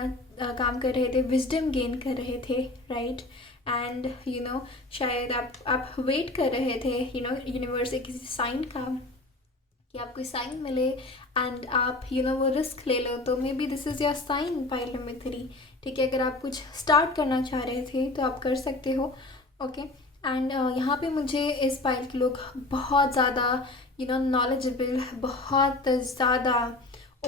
रहे थे, विजडम गेन कर रहे थे, राइट। एंड शायद आप वेट कर रहे थे यूनिवर्स से किसी साइन का, कि आपको साइन मिले एंड आप वो रिस्क ले लो। तो maybe this is your sign, pile number 3। ठीक है, अगर आप कुछ स्टार्ट करना चाह रहे थे तो आप कर सकते हो। ओके, एंड यहाँ पे मुझे इस पाइल के लोग बहुत ज़्यादा नॉलेजेबल, बहुत ज़्यादा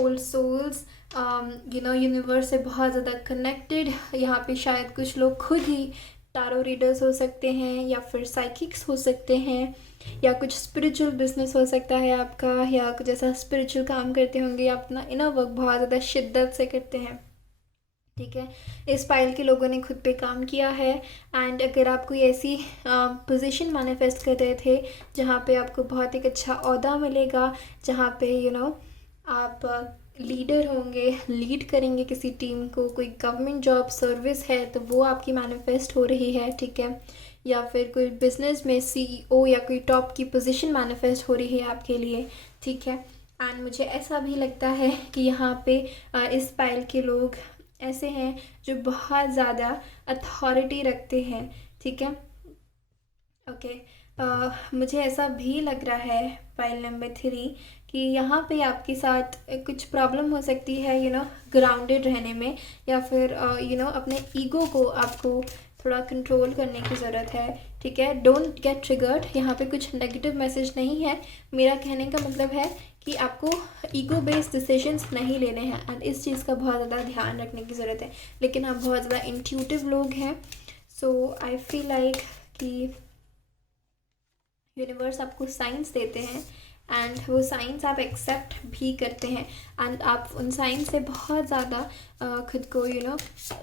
ओल्ड सोल्स, यूनिवर्स से बहुत ज़्यादा कनेक्टेड। यहाँ पे शायद कुछ लोग खुद ही टारो रीडर्स हो सकते हैं, या फिर साइकिक्स हो सकते हैं, या कुछ स्पिरिचुअल बिजनेस हो सकता है आपका, या कुछ ऐसा स्पिरिचुअल काम करते होंगे, या अपना इनर वर्क बहुत ज़्यादा शिद्दत से करते हैं। ठीक है, इस पाइल के लोगों ने खुद पे काम किया है। एंड अगर आप कोई ऐसी पोजीशन मैनिफेस्ट कर रहे थे जहाँ पे आपको बहुत एक अच्छा ओहदा मिलेगा, जहाँ पे आप लीडर होंगे, लीड करेंगे किसी टीम को, कोई गवर्नमेंट जॉब सर्विस है तो वो आपकी मैनिफेस्ट हो रही है। ठीक है, या फिर कोई बिजनेस में CEO या कोई टॉप की पोजीशन मैनिफेस्ट हो रही है आपके लिए। ठीक है, एंड मुझे ऐसा भी लगता है कि यहाँ पे इस पाइल के लोग ऐसे हैं जो बहुत ज़्यादा अथॉरिटी रखते हैं। ठीक है, ओके, मुझे ऐसा भी लग रहा है पाइल नंबर 3 कि यहाँ पे आपके साथ कुछ प्रॉब्लम हो सकती है ग्राउंडेड रहने में, या फिर अपने ईगो को आपको थोड़ा कंट्रोल करने की ज़रूरत है। ठीक है, डोंट गेट ट्रिगर्ड। यहाँ पे कुछ नेगेटिव मैसेज नहीं है, मेरा कहने का मतलब है कि आपको ईगो बेस्ड डिसीजंस नहीं लेने हैं, एंड इस चीज़ का बहुत ज़्यादा ध्यान रखने की ज़रूरत है। लेकिन आप बहुत ज़्यादा इंट्यूटिव लोग हैं, सो आई फील लाइक कि यूनिवर्स आपको साइंस देते हैं, एंड वो साइंस आप एक्सेप्ट भी करते हैं, एंड आप उन साइंस से बहुत ज़्यादा खुद को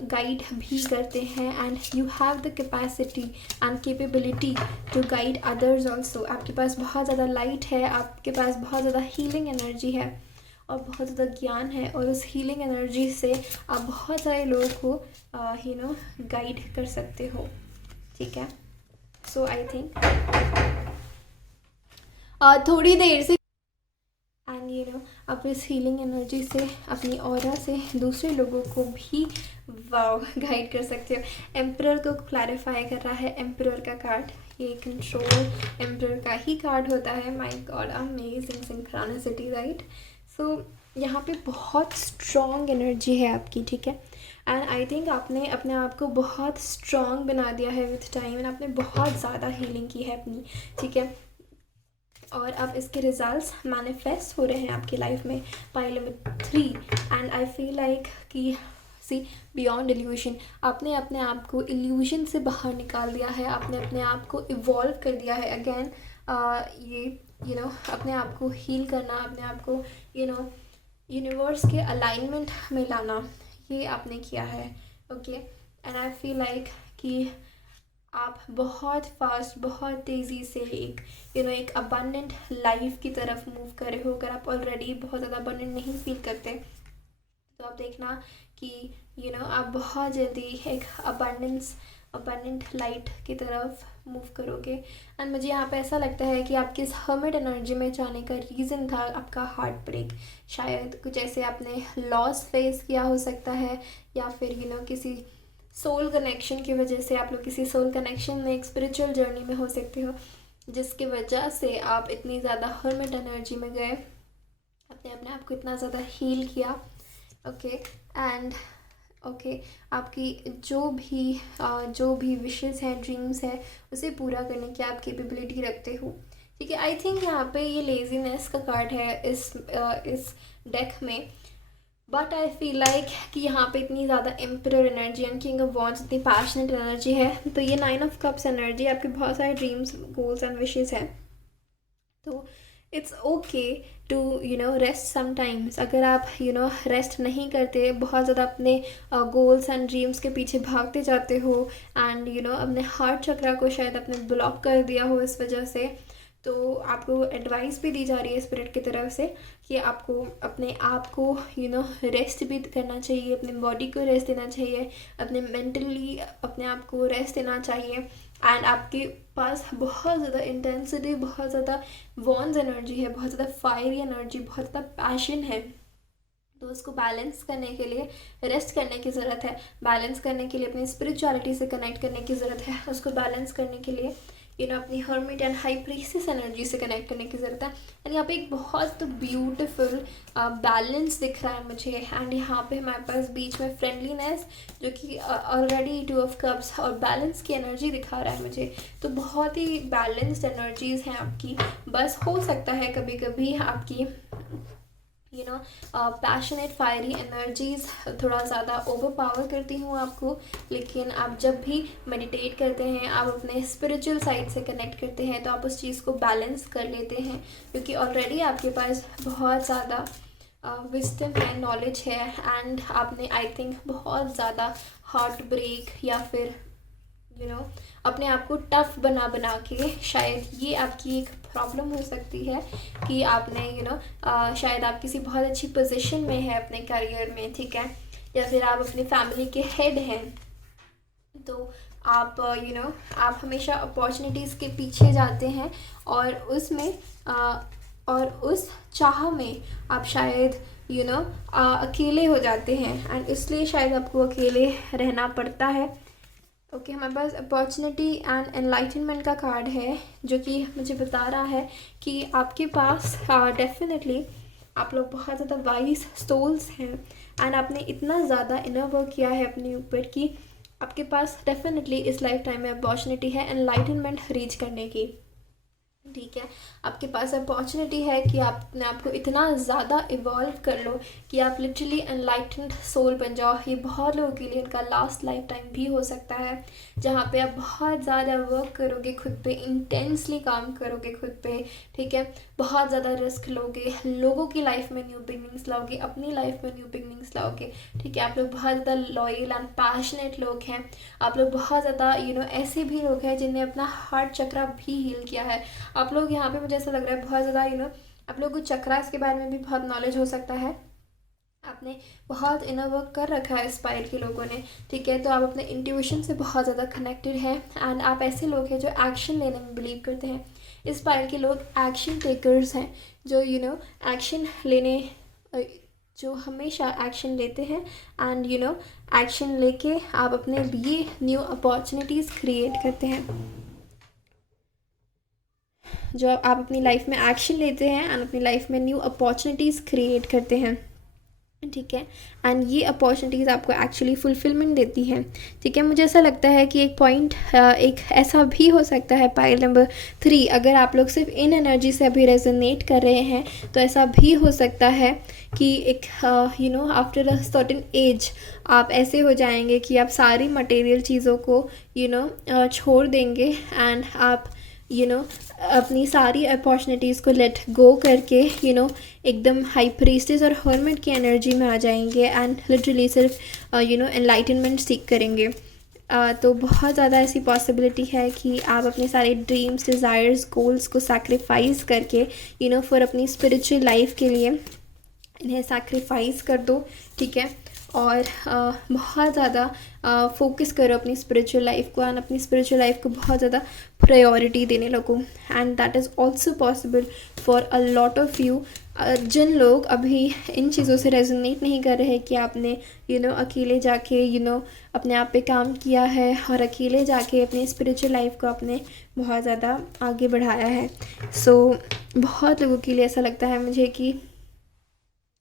गाइड भी करते हैं, and you have the capacity and capability to guide others also. आपके पास बहुत ज़्यादा लाइट है, आपके पास बहुत ज़्यादा हीलिंग एनर्जी है, और बहुत ज़्यादा ज्ञान है, और उस हीलिंग एनर्जी से आप बहुत सारे लोगों को गाइड कर सकते हो। ठीक है, सो आई थिंक थोड़ी देर से एंड आप इस हीलिंग एनर्जी से, अपनी ऑरा से दूसरे लोगों को भी गाइड कर सकते हो। एम्परर को क्लैरिफाई कर रहा है एम्परर का कार्ड, ये कंट्रोल एम्परर का ही कार्ड होता है। My god, amazing synchronicity, right. So यहाँ पे बहुत स्ट्रॉन्ग एनर्जी है आपकी। ठीक है, एंड आई थिंक आपने अपने आप को बहुत स्ट्रॉन्ग बना दिया है विथ टाइम, एंड आपने बहुत ज़्यादा हीलिंग की है अपनी। ठीक है, और अब इसके रिजल्ट्स मैनिफेस्ट हो रहे हैं आपकी लाइफ में pile number 3। And I feel like कि सी बियॉन्ड इल्यूशन, आपने अपने आप को इल्यूशन से बाहर निकाल दिया है, आपने अपने आप को इवॉल्व कर दिया है अगेन। ये अपने आप को हील करना, अपने आप को यूनिवर्स के अलाइनमेंट में लाना, ये आपने किया है। Okay, and I feel like कि आप बहुत फास्ट, बहुत तेज़ी से एक अबंडेंट लाइफ की तरफ मूव कर रहे हो। अगर आप ऑलरेडी बहुत ज़्यादा अबंडेंट नहीं फील करते तो आप देखना कि आप बहुत जल्दी एक अबंडेंट लाइट की तरफ मूव करोगे। एंड मुझे यहाँ पे ऐसा लगता है कि आपकी इस हर्मिट एनर्जी में जाने का रीज़न था आपका हार्ट ब्रेक। शायद कुछ ऐसे आपने लॉस फेस किया हो सकता है, या फिर किसी सोल कनेक्शन की वजह से आप लोग किसी सोल कनेक्शन में एक स्पिरिचुअल जर्नी में हो सकते हो, जिसकी वजह से आप इतनी ज़्यादा हर्मिट एनर्जी में गए, अपने आप को इतना ज़्यादा हील किया। ओके, एंड आपकी जो भी विशेस हैं, ड्रीम्स है, उसे पूरा करने की आप कैपेबिलिटी रखते हो। ठीक है, आई थिंक यहाँ पे ये लेजीनेस का कार्ड है इस डेक में, बट आई फील लाइक कि यहाँ पे इतनी ज़्यादा emperor energy and king of wands, इतनी पैशनेट एनर्जी है, तो ये 9 ऑफ कप्स एनर्जी, आपके बहुत सारे ड्रीम्स, गोल्स एंड विशेस हैं। तो it's okay to rest sometimes. अगर आप रेस्ट नहीं करते, बहुत ज़्यादा अपने गोल्स एंड ड्रीम्स के पीछे भागते जाते हो, एंड अपने हार्ट चक्रा को शायद आपने ब्लॉक कर दिया हो इस वजह से, तो आपको एडवाइस भी दी जा रही है स्पिरिट की तरफ से कि आपको अपने आप को रेस्ट भी करना चाहिए, अपने बॉडी को रेस्ट देना चाहिए, अपने मेंटली अपने आप को रेस्ट देना चाहिए। एंड आपके पास बहुत ज़्यादा इंटेंसिटी, बहुत ज़्यादा वॉन्स एनर्जी है, बहुत ज़्यादा फायरी एनर्जी, बहुत ज़्यादा पैशन है, तो उसको बैलेंस करने के लिए रेस्ट करने की ज़रूरत है, बैलेंस करने के लिए अपनी स्पिरिचुअलिटी से कनेक्ट करने की ज़रूरत है, उसको बैलेंस करने के लिए अपनी हर्मिट एंड हाई प्रीसेस एनर्जी से कनेक्ट करने की ज़रूरत है। एंड यहाँ पे एक बहुत ब्यूटीफुल बैलेंस दिख रहा है मुझे, एंड यहाँ पे हमारे पास बीच में फ्रेंडलीनेस, जो कि ऑलरेडी 2 ऑफ कप्स और बैलेंस की एनर्जी दिखा रहा है मुझे। तो बहुत ही बैलेंस्ड एनर्जीज़ हैं आपकी। बस हो सकता है कभी कभी आपकी पैशनेट फायरी एनर्जीज़ थोड़ा ज़्यादा ओवर पावर करती हूँ आपको, लेकिन आप जब भी मेडिटेट करते हैं, आप अपने स्पिरिचुअल साइड से कनेक्ट करते हैं, तो आप उस चीज़ को बैलेंस कर लेते हैं, क्योंकि ऑलरेडी आपके पास बहुत ज़्यादा विजडम है, नॉलेज है, एंड आपने आई थिंक बहुत ज़्यादा हार्ट ब्रेक या फिर अपने आप को टफ बना के, शायद ये आपकी एक प्रॉब्लम हो सकती है कि आपने शायद आप किसी बहुत अच्छी पोजीशन में है अपने करियर में, ठीक है, या फिर आप अपनी फैमिली के हेड हैं, तो आप आप हमेशा अपॉर्चुनिटीज़ के पीछे जाते हैं, और उसमें और उस चाह में आप शायद अकेले हो जाते हैं, एंड इसलिए शायद आपको अकेले रहना पड़ता है। ओके, हमारे पास अपॉर्चुनिटी एंड एनलाइटनमेंट का कार्ड है, जो कि मुझे बता रहा है कि आपके पास डेफिनेटली आप लोग बहुत ज़्यादा वाइज सोल्स हैं, एंड आपने इतना ज़्यादा इनर वर्क किया है अपने ऊपर कि आपके पास डेफिनेटली इस लाइफ टाइम में अपॉर्चुनिटी है एनलाइटनमेंट रीच करने की। ठीक है, आपके पास अपॉर्चुनिटी है कि आप अपने आप को इतना ज़्यादा इवॉल्व कर लो कि आप लिटरली एनलाइटेंड सोल बन जाओ। ये बहुत लोगों के लिए इनका लास्ट लाइफ टाइम भी हो सकता है, जहाँ पे आप बहुत ज़्यादा वर्क करोगे खुद पे, इंटेंसली काम करोगे खुद पे, ठीक है, बहुत ज़्यादा रिस्क लोगे, लोगों की लाइफ में न्यू बिगनिंग्स लाओगे, अपनी लाइफ में न्यू बिगनिंग्स लाओगे। ठीक है, आप लोग बहुत ज़्यादा लॉयल एंड पैशनेट लोग हैं, आप लोग बहुत ज़्यादा ऐसे भी लोग हैं जिन्हें अपना हार्ट चक्रा भी हील किया है। आप लोग यहाँ पे मुझे ऐसा लग रहा है बहुत ज़्यादा आप लोगों को चक्रास के बारे में भी बहुत नॉलेज हो सकता है, आपने बहुत इनर वर्क कर रखा है स्पाइर के लोगों ने, ठीक है, तो आप अपने इंट्यूशन से बहुत ज़्यादा कनेक्टेड हैं, एंड आप ऐसे लोग हैं जो एक्शन लेने में बिलीव करते हैं। स्पाइर के लोग एक्शन टेकर्स हैं, जो एक्शन लेने, जो हमेशा एक्शन लेते हैं, एंड एक्शन लेके आप अपने लिए न्यू अपॉर्चुनिटीज़ क्रिएट करते हैं। जो आप अपनी लाइफ में एक्शन लेते हैं एंड अपनी लाइफ में न्यू अपॉर्चुनिटीज़ क्रिएट करते हैं। ठीक है, एंड ये अपॉर्चुनिटीज़ आपको एक्चुअली फुलफिलमेंट देती हैं, ठीक है। मुझे ऐसा लगता है कि एक पॉइंट एक ऐसा भी हो सकता है पाइल नंबर 3, अगर आप लोग सिर्फ इन एनर्जी से अभी रेजोनेट कर रहे हैं तो ऐसा भी हो सकता है कि एक आफ्टर अ सर्टेन एज आप ऐसे हो जाएंगे कि आप सारी मटेरियल चीज़ों को छोड़ देंगे, एंड आप अपनी सारी अपॉर्चुनिटीज़ को लेट गो करके एकदम हाई प्रीस्टेस और हर्मिट की एनर्जी में आ जाएंगे, एंड लिटरली सिर्फ एनलाइटनमेंट सीख करेंगे। तो बहुत ज़्यादा ऐसी पॉसिबिलिटी है कि आप अपने सारे ड्रीम्स, डिज़ायर्स, गोल्स को सैक्रिफाइस करके फॉर अपनी स्पिरिचुअल लाइफ के लिए इन्हें सैक्रिफाइस कर दो, ठीक है। और बहुत ज़्यादा फोकस करो अपनी स्पिरिचुअल लाइफ को, एंड अपनी स्पिरिचुअल लाइफ को बहुत ज़्यादा प्रायोरिटी देने लगो, and that is also possible for a lot of you. जिन लोग अभी इन चीज़ों से रेजोनेट नहीं कर रहे कि आपने अकेले जाके अपने आप पे काम किया है और अकेले जाके अपनी स्पिरिचुअल लाइफ को आपने बहुत ज़्यादा आगे बढ़ाया है। सो बहुत लोगों के लिए ऐसा लगता है मुझे कि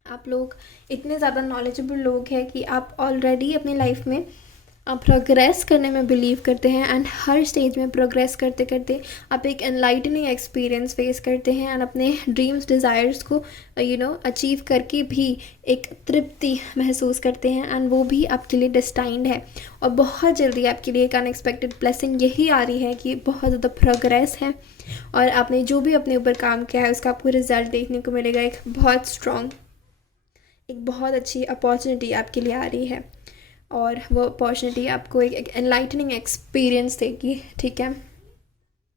आप लोग इतने ज़्यादा नॉलेजेबल लोग हैं कि आप ऑलरेडी अपनी लाइफ में प्रोग्रेस करने में बिलीव करते हैं, एंड हर स्टेज में प्रोग्रेस करते करते आप एक एनलाइटनिंग एक्सपीरियंस फेस करते हैं, एंड अपने ड्रीम्स, डिज़ायर्स को अचीव करके भी एक तृप्ति महसूस करते हैं, एंड वो भी आपके लिए डेस्टाइंड है। और बहुत जल्दी आपके लिए एक अनएक्सपेक्टेड ब्लेसिंग यही आ रही है कि बहुत ज़्यादा प्रोग्रेस है, और आपने जो भी अपने ऊपर काम किया है उसका आपको रिजल्ट देखने को मिलेगा। एक बहुत स्ट्रॉन्ग, एक बहुत अच्छी अपॉर्चुनिटी आपके लिए आ रही है, और वो अपॉर्चुनिटी आपको एक एनलाइटनिंग एक्सपीरियंस देगी, ठीक है,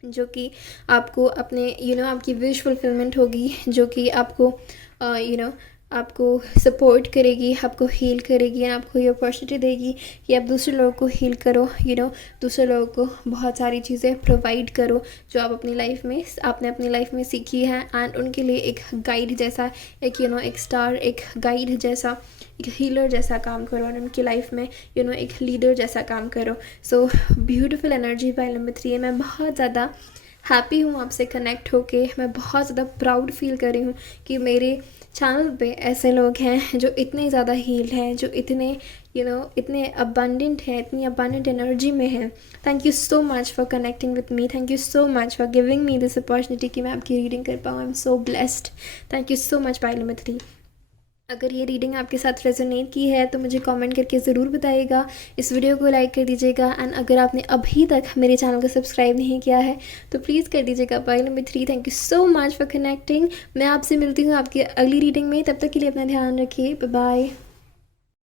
जो कि आपको अपने आपकी विश फुलफिलमेंट होगी, जो कि आपको आपको सपोर्ट करेगी, आपको हील करेगी, आपको ये अपॉर्चुनिटी देगी कि आप दूसरे लोगों को हील करो, दूसरे लोगों को बहुत सारी चीज़ें प्रोवाइड करो जो आप अपनी लाइफ में आपने अपनी लाइफ में सीखी है, एंड उनके लिए एक गाइड जैसा, एक एक स्टार, एक गाइड जैसा, एक हीलर जैसा काम करो, और उनकी लाइफ में एक लीडर जैसा काम करो। So beautiful energy pile number 3 है। मैं बहुत ज़्यादा हैप्पी हूँ आपसे कनेक्ट होके, मैं बहुत ज़्यादा प्राउड फील कर रही हूँ कि मेरे चैनल पे ऐसे लोग हैं जो इतने ज़्यादा हील हैं, जो इतने इतने अबंडेंट हैं, इतनी अबंडेंट एनर्जी में हैं। Thank you so much for connecting with me, thank you so much for giving me this opportunity कि मैं आपकी रीडिंग कर पाऊँ। आई am so blessed. Thank you so much pile number 3। अगर ये रीडिंग आपके साथ रेजोनेट की है तो मुझे कमेंट करके ज़रूर बताइएगा, इस वीडियो को लाइक कर दीजिएगा, एंड अगर आपने अभी तक मेरे चैनल को सब्सक्राइब नहीं किया है तो प्लीज़ कर दीजिएगा। Pile number 3, thank you so much for connecting. मैं आपसे मिलती हूँ आपकी अगली रीडिंग में, तब तक के लिए अपना ध्यान रखिए। Bye bye.